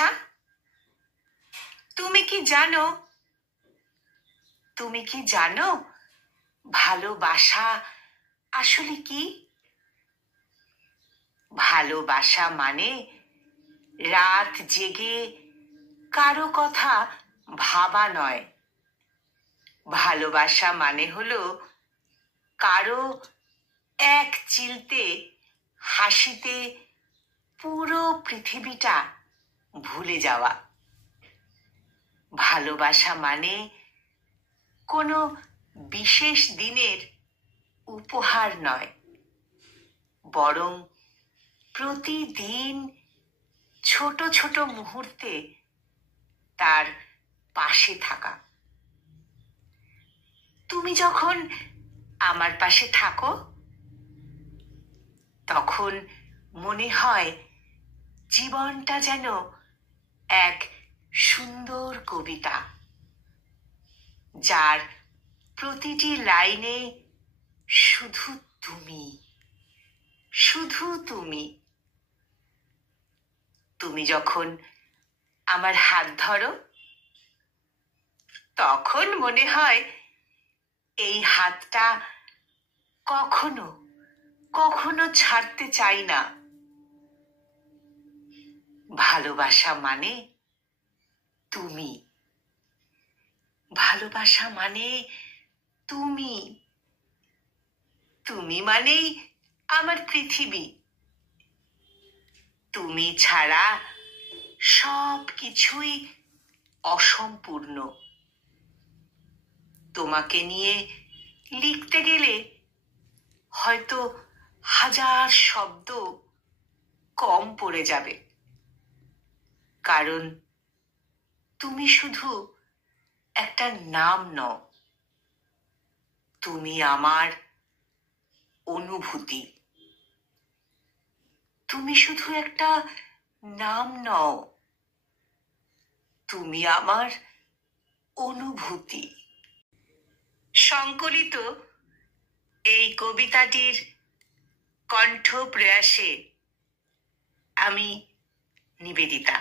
আচ্ছা, তুমি কি জানো ভালোবাসা আসলে কি? ভালোবাসা মানে রাত জেগে কারো কথা ভাবা নয়। ভালোবাসা মানে হলো কারো এক চিলতে হাসিতে পুরো পৃথিবীটা ভুলে যাওয়া। ভালোবাসা মানে কোনো বিশেষ দিনের উপহার নয়, বরং প্রতিদিন ছোট ছোট মুহূর্তে তার পাশে থাকা। তুমি যখন আমার পাশে থাকো তখন মনে হয় জীবনটা যেন এক সুন্দর কবিতা, যার প্রতিটি লাইনে শুধু তুমি, শুধু তুমি। তুমি যখন আমার হাত ধরো তখন মনে হয় এই হাতটা কখনো কখনো ছাড়তে চাই না। ভালোবাসা মানে তুমি, ভালোবাসা মানে তুমি, তুমি মানেই আমার পৃথিবী। তুমি ছাড়া সব কিছুই অসম্পূর্ণ। তোমাকে নিয়ে লিখতে গেলে হয়তো হাজার শব্দ কম পড়ে যাবে, কারণ তুমি শুধু একটা নাম নও, তুমি আমার অনুভূতি। তুমি শুধু একটা নাম নও, তুমি আমার অনুভূতি। সংকলিত এই কবিতাটির কণ্ঠ প্রয়াসে আমি নিবেদিতা।